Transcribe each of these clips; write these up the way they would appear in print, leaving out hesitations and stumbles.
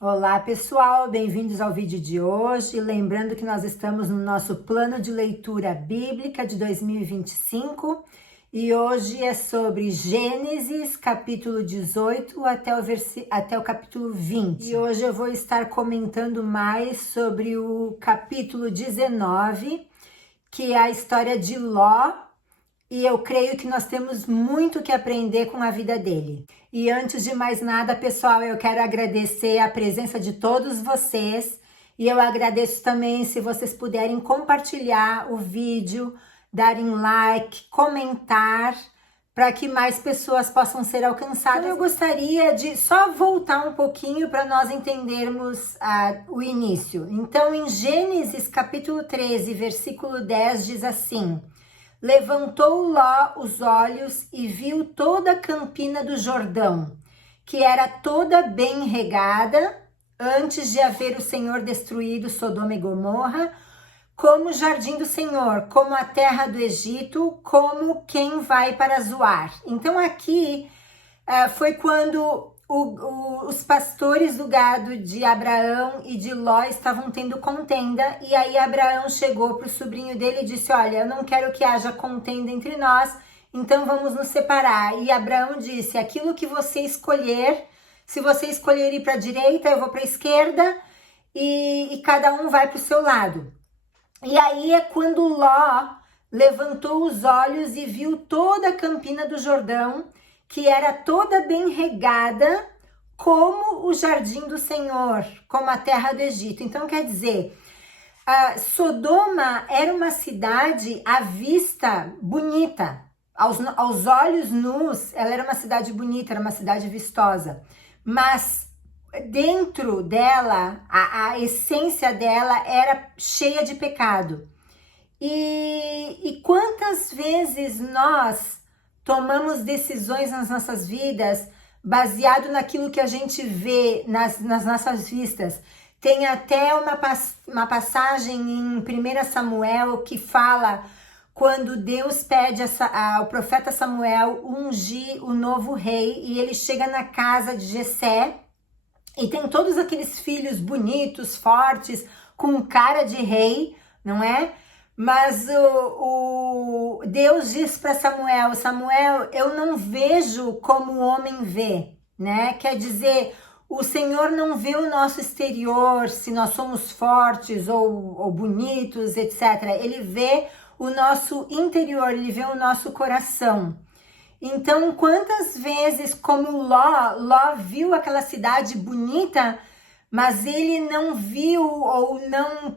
Olá pessoal, bem-vindos ao vídeo de hoje. Lembrando que nós estamos no nosso plano de leitura bíblica de 2025 e hoje é sobre Gênesis capítulo 18 até o capítulo 20. E hoje eu vou estar comentando mais sobre o capítulo 19, que é a história de Ló. E eu creio que nós temos muito que aprender com a vida dele. E antes de mais nada, pessoal, eu quero agradecer a presença de todos vocês. E eu agradeço também se vocês puderem compartilhar o vídeo, darem like, comentar, para que mais pessoas possam ser alcançadas. Então, eu gostaria de só voltar um pouquinho para nós entendermos o início. Então, em Gênesis capítulo 13, versículo 10, diz assim: levantou Ló os olhos e viu toda a campina do Jordão, que era toda bem regada, antes de haver o Senhor destruído Sodoma e Gomorra, como o jardim do Senhor, como a terra do Egito, como quem vai para Zoar. Então aqui foi quando os pastores do gado de Abraão e de Ló estavam tendo contenda, e aí Abraão chegou para o sobrinho dele e disse: olha, eu não quero que haja contenda entre nós, então vamos nos separar. E Abraão disse: aquilo que você escolher, se você escolher ir para a direita, eu vou para a esquerda, e cada um vai para o seu lado. E aí é quando Ló levantou os olhos e viu toda a campina do Jordão, que era toda bem regada, como o jardim do Senhor, como a terra do Egito. Então, quer dizer, Sodoma era uma cidade à vista bonita, aos olhos nus, ela era uma cidade bonita, era uma cidade vistosa, mas dentro dela, a essência dela era cheia de pecado. E quantas vezes nós tomamos decisões nas nossas vidas baseado naquilo que a gente vê nas nossas vistas. Tem até uma passagem em 1 Samuel que fala quando Deus pede ao profeta Samuel ungir o novo rei, e ele chega na casa de Jessé e tem todos aqueles filhos bonitos, fortes, com cara de rei, não é? Mas Deus diz para Samuel: Samuel, eu não vejo como o homem vê, né? Quer dizer, o Senhor não vê o nosso exterior, se nós somos fortes ou bonitos, etc. Ele vê o nosso interior, ele vê o nosso coração. Então, quantas vezes, como Ló viu aquela cidade bonita, mas ele não viu ou não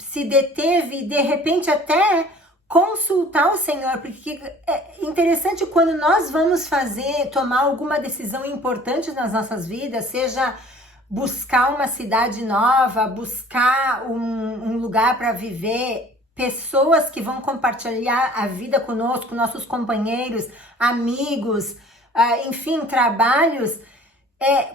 se deteve, de repente até consultar o Senhor, porque é interessante quando nós vamos tomar alguma decisão importante nas nossas vidas, seja buscar uma cidade nova, buscar um lugar para viver, pessoas que vão compartilhar a vida conosco, nossos companheiros, amigos, enfim, trabalhos.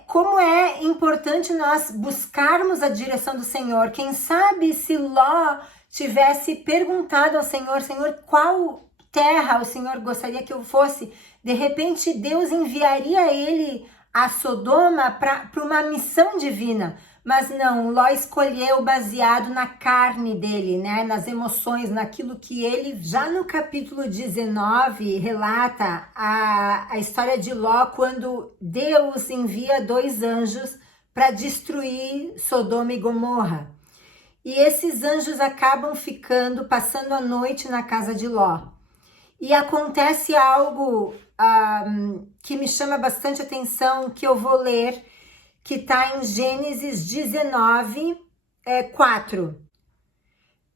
Como é importante nós buscarmos a direção do Senhor. Quem sabe se Ló tivesse perguntado ao Senhor: Senhor, qual terra o Senhor gostaria que eu fosse? De repente Deus enviaria ele a Sodoma para uma missão divina. Mas não, Ló escolheu baseado na carne dele, né? Nas emoções, naquilo que ele... Já no capítulo 19, relata a história de Ló, quando Deus envia 2 anjos para destruir Sodoma e Gomorra. E esses anjos acabam passando a noite na casa de Ló. E acontece algo que me chama bastante atenção, que eu vou ler, que está em Gênesis 19, 4.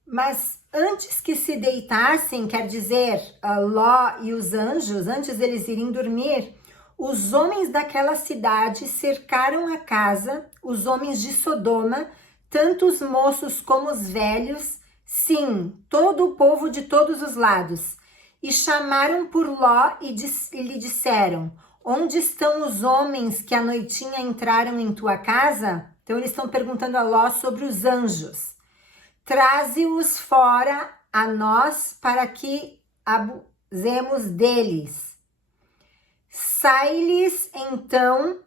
Mas antes que se deitassem, quer dizer, Ló e os anjos, antes deles irem dormir, os homens daquela cidade cercaram a casa, os homens de Sodoma, tanto os moços como os velhos, sim, todo o povo de todos os lados, e chamaram por Ló e lhe disseram: onde estão os homens que à noitinha entraram em tua casa? Então eles estão perguntando a Ló sobre os anjos. Traze-os fora a nós para que abusemos deles. Sai-lhes então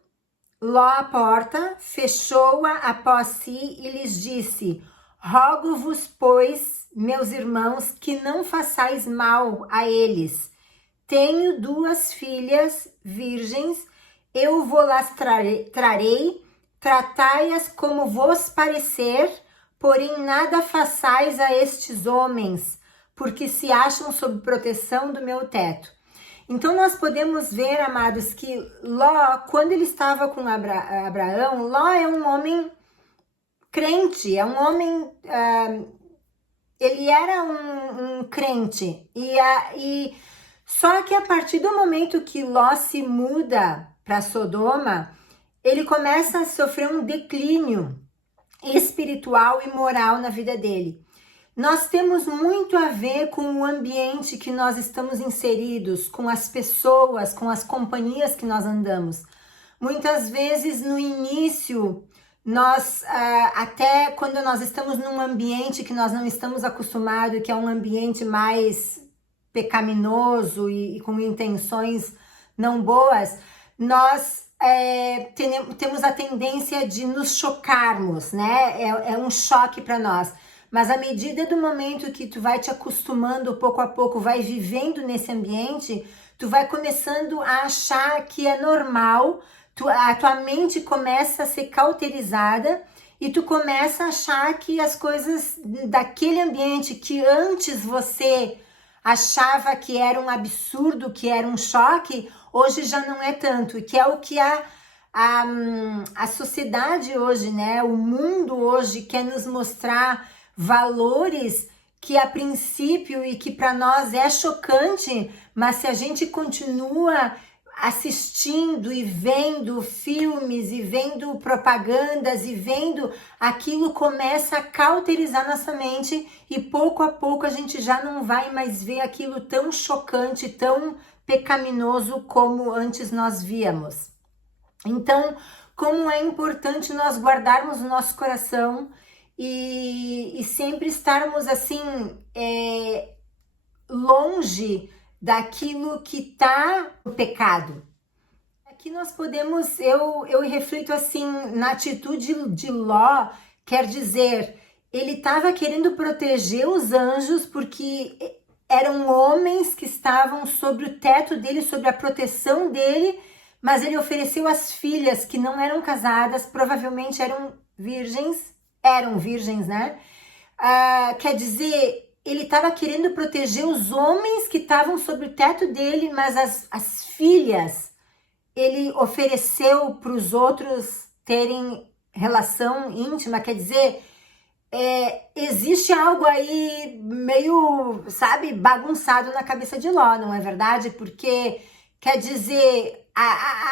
Ló a porta, fechou-a após si e lhes disse: rogo-vos, pois, meus irmãos, que não façais mal a eles. Tenho 2 filhas virgens, eu vou-las trarei, tratai-as como vos parecer, porém nada façais a estes homens, porque se acham sob proteção do meu teto. Então nós podemos ver, amados, que Ló, quando ele estava com Abraão, Ló é um homem crente, é um homem, ele era um crente, e só que a partir do momento que Ló se muda para Sodoma, ele começa a sofrer um declínio espiritual e moral na vida dele. Nós temos muito a ver com o ambiente que nós estamos inseridos, com as pessoas, com as companhias que nós andamos. Muitas vezes no início, nós, até quando nós estamos num ambiente que nós não estamos acostumados, que é um ambiente mais pecaminoso e com intenções não boas, nós temos a tendência de nos chocarmos, né? É um choque para nós. Mas à medida do momento que tu vai te acostumando pouco a pouco, vai vivendo nesse ambiente, tu vai começando a achar que é normal, a tua mente começa a ser cauterizada e tu começa a achar que as coisas daquele ambiente que antes você achava que era um absurdo, que era um choque, hoje já não é tanto, que é o que a sociedade hoje, né? O mundo hoje quer nos mostrar valores que a princípio e que para nós é chocante, mas se a gente continua assistindo e vendo filmes e vendo propagandas e vendo, aquilo começa a cauterizar nossa mente e pouco a pouco a gente já não vai mais ver aquilo tão chocante, tão pecaminoso como antes nós víamos. Então, como é importante nós guardarmos o nosso coração e sempre estarmos assim, longe daquilo que está no pecado. Aqui nós podemos, eu reflito assim, na atitude de Ló, quer dizer, ele estava querendo proteger os anjos porque eram homens que estavam sobre o teto dele, sobre a proteção dele, mas ele ofereceu as filhas que não eram casadas, provavelmente eram virgens, né? Quer dizer, ele estava querendo proteger os homens que estavam sobre o teto dele, mas as filhas ele ofereceu para os outros terem relação íntima. Quer dizer, existe algo aí meio, sabe, bagunçado na cabeça de Ló, não é verdade? Porque, quer dizer,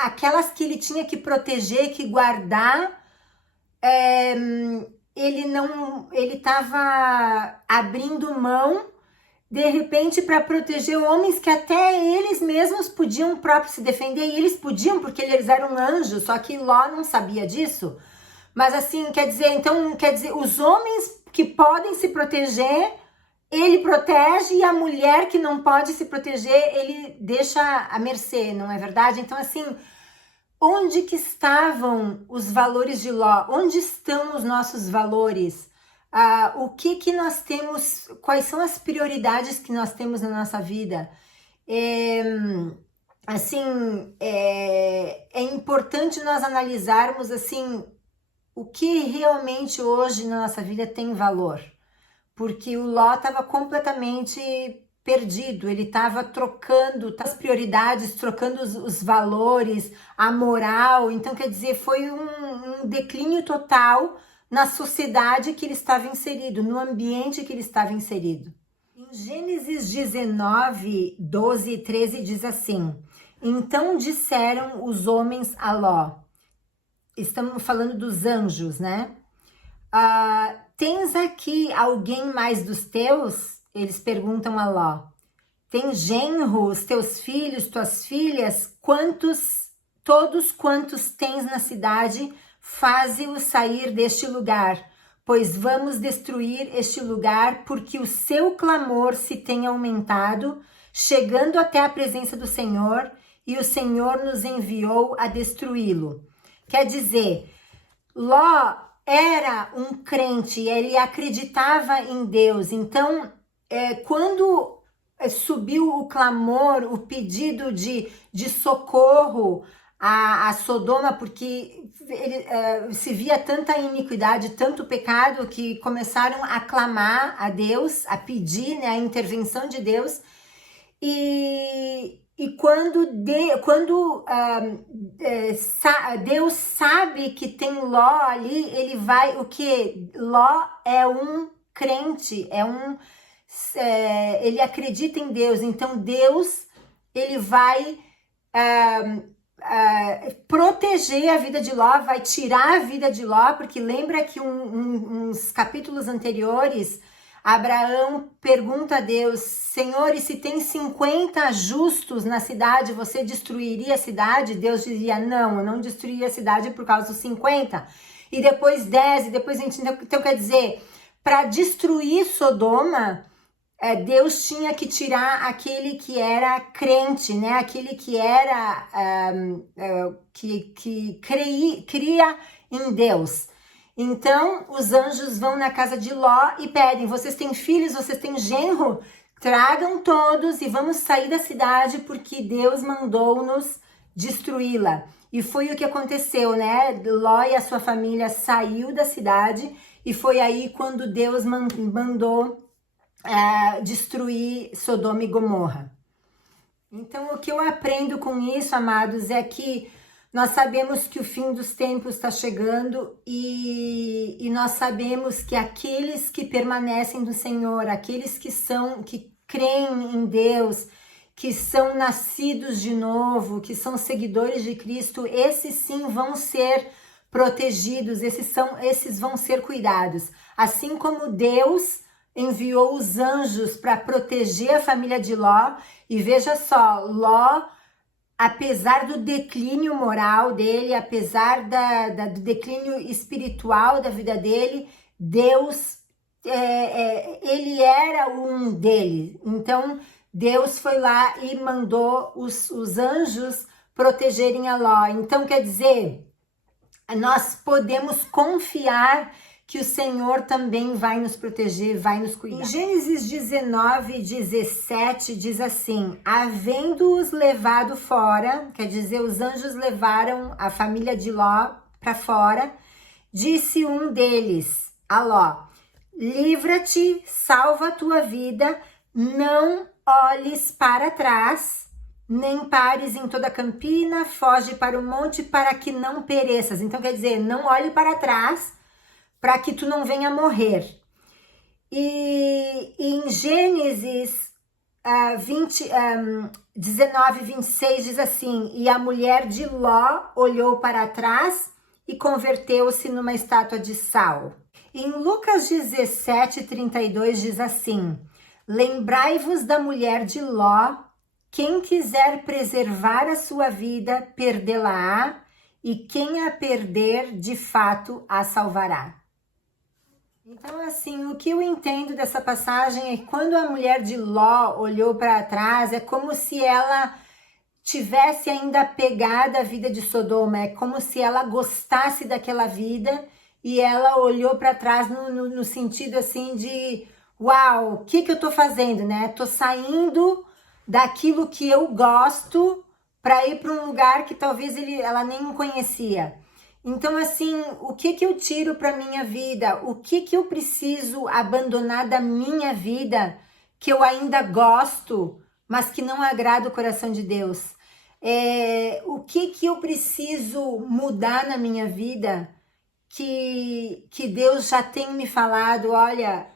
aquelas que ele tinha que proteger, que guardar, ele estava abrindo mão, de repente, para proteger homens que até eles mesmos podiam próprios se defender, e eles podiam porque eles eram anjos, só que Ló não sabia disso. Mas assim, quer dizer, os homens que podem se proteger, ele protege, e a mulher que não pode se proteger, ele deixa à mercê, não é verdade? Então assim, onde que estavam os valores de Ló? Onde estão os nossos valores? O que nós temos? Quais são as prioridades que nós temos na nossa vida? É importante nós analisarmos assim o que realmente hoje na nossa vida tem valor, porque o Ló estava completamente perdido, ele estava trocando as prioridades, trocando os valores, a moral. Então, quer dizer, foi um declínio total na sociedade que ele estava inserido, no ambiente que ele estava inserido. Em Gênesis 19, 12 e 13 diz assim: então disseram os homens a Ló, estamos falando dos anjos, né? Tens aqui alguém mais dos teus? Eles perguntam a Ló. Tem genros, teus filhos, tuas filhas? Todos quantos tens na cidade, faze-os sair deste lugar, pois vamos destruir este lugar, porque o seu clamor se tem aumentado, chegando até a presença do Senhor, e o Senhor nos enviou a destruí-lo. Quer dizer, Ló era um crente, ele acreditava em Deus. Então, quando subiu o clamor, o pedido de socorro a Sodoma, porque se via tanta iniquidade, tanto pecado, que começaram a clamar a Deus, a pedir, né, a intervenção de Deus. E quando Deus sabe que tem Ló ali, ele vai, o que? Ló é um crente, ele acredita em Deus, então Deus, ele vai proteger a vida de Ló, vai tirar a vida de Ló, porque lembra que uns capítulos anteriores, Abraão pergunta a Deus: Senhor, e se tem 50 justos na cidade, você destruiria a cidade? Deus dizia: não, eu não destruiria a cidade por causa dos 50. E depois 10, e depois 20. Então quer dizer, para destruir Sodoma, Deus tinha que tirar aquele que era crente, né? Aquele que era que cria em Deus. Então, os anjos vão na casa de Ló e pedem: vocês têm filhos, vocês têm genro? Tragam todos e vamos sair da cidade, porque Deus mandou-nos destruí-la. E foi o que aconteceu, né? Ló e a sua família saiu da cidade, e foi aí quando Deus mandou destruir Sodoma e Gomorra. Então, o que eu aprendo com isso, amados, é que nós sabemos que o fim dos tempos está chegando, e nós sabemos que aqueles que permanecem no Senhor, aqueles que creem em Deus, que são nascidos de novo, que são seguidores de Cristo, esses sim vão ser protegidos, esses vão ser cuidados. Assim como Deus enviou os anjos para proteger a família de Ló, e veja só, Ló, apesar do declínio moral dele, apesar do declínio espiritual da vida dele, Deus, ele era um dele. Então, Deus foi lá e mandou os anjos protegerem a Ló. Então, quer dizer, nós podemos confiar que o Senhor também vai nos proteger, vai nos cuidar. Em Gênesis 19, 17, diz assim: havendo-os levado fora, quer dizer, os anjos levaram a família de Ló para fora, disse um deles a Ló: livra-te, salva a tua vida, não olhes para trás, nem pares em toda a campina, foge para o monte para que não pereças. Então quer dizer, não olhe para trás, para que tu não venha morrer. E em Gênesis 19, 26 diz assim: e a mulher de Ló olhou para trás e converteu-se numa estátua de sal. Em Lucas 17, 32 diz assim: lembrai-vos da mulher de Ló, quem quiser preservar a sua vida, perdê-la-á, e quem a perder, de fato, a salvará. Então, assim, o que eu entendo dessa passagem é que quando a mulher de Ló olhou para trás, é como se ela tivesse ainda pegado a vida de Sodoma, é como se ela gostasse daquela vida e ela olhou para trás no sentido assim de: uau, o que eu tô fazendo, né? Tô saindo daquilo que eu gosto para ir para um lugar que talvez ela nem conhecia. Então, assim, o que eu tiro para minha vida? O que eu preciso abandonar da minha vida que eu ainda gosto, mas que não agrada o coração de Deus? O que eu preciso mudar na minha vida que Deus já tem me falado: olha,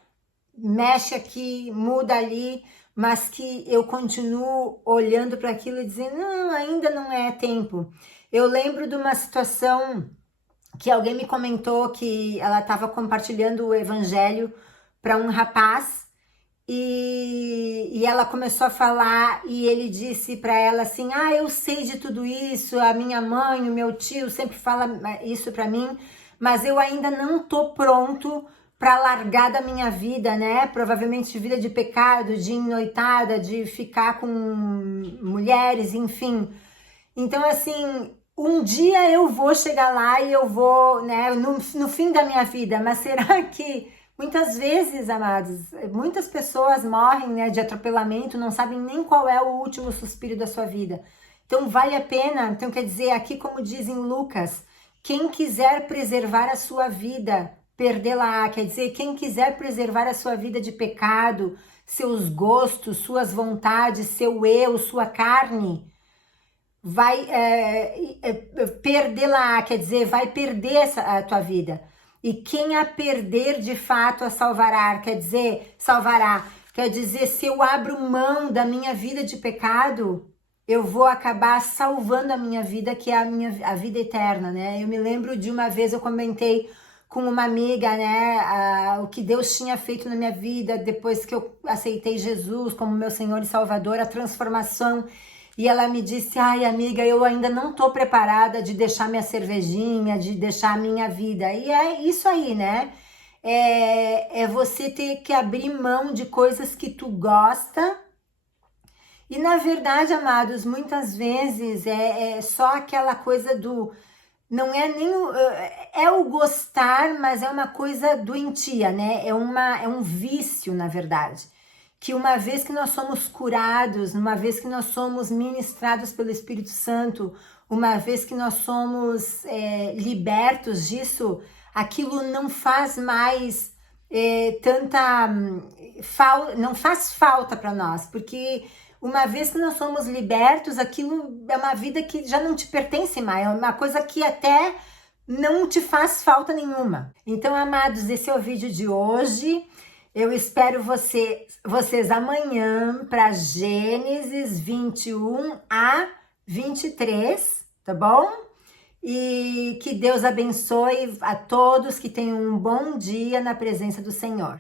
mexe aqui, muda ali, mas que eu continuo olhando para aquilo e dizendo: não, ainda não é tempo. Eu lembro de uma situação que alguém me comentou que ela estava compartilhando o evangelho para um rapaz e ela começou a falar e ele disse para ela assim: eu sei de tudo isso, a minha mãe, o meu tio sempre fala isso para mim, mas eu ainda não tô pronto para largar da minha vida, né? Provavelmente de vida de pecado, de noitada, de ficar com mulheres, enfim. Então, assim, um dia eu vou chegar lá e eu vou, né, no fim da minha vida, mas será que muitas vezes, amados, muitas pessoas morrem, né, de atropelamento, não sabem nem qual é o último suspiro da sua vida. Então vale a pena, então quer dizer, aqui como diz em Lucas, quem quiser preservar a sua vida, perdê-la, quer dizer, quem quiser preservar a sua vida de pecado, seus gostos, suas vontades, seu eu, sua carne, vai perdê-la, quer dizer, vai perder a tua vida. E quem a perder de fato a salvará, quer dizer, salvará. Quer dizer, se eu abro mão da minha vida de pecado, eu vou acabar salvando a minha vida, que é a vida eterna, né? Eu me lembro de uma vez eu comentei com uma amiga, né, o que Deus tinha feito na minha vida depois que eu aceitei Jesus como meu Senhor e Salvador, a transformação. E ela me disse, ai amiga, eu ainda não tô preparada de deixar minha cervejinha, de deixar a minha vida. E é isso aí, né? É você ter que abrir mão de coisas que tu gosta. E na verdade, amados, muitas vezes é só aquela coisa do... Não é nem o gostar, mas é uma coisa doentia, né? É um vício, na verdade. Que uma vez que nós somos curados, uma vez que nós somos ministrados pelo Espírito Santo, uma vez que nós somos libertos disso, aquilo não faz mais não faz falta para nós, porque uma vez que nós somos libertos, aquilo é uma vida que já não te pertence mais, é uma coisa que até não te faz falta nenhuma. Então, amados, esse é o vídeo de hoje. Eu espero vocês amanhã para Gênesis 21 a 23, tá bom? E que Deus abençoe a todos, que tenham um bom dia na presença do Senhor.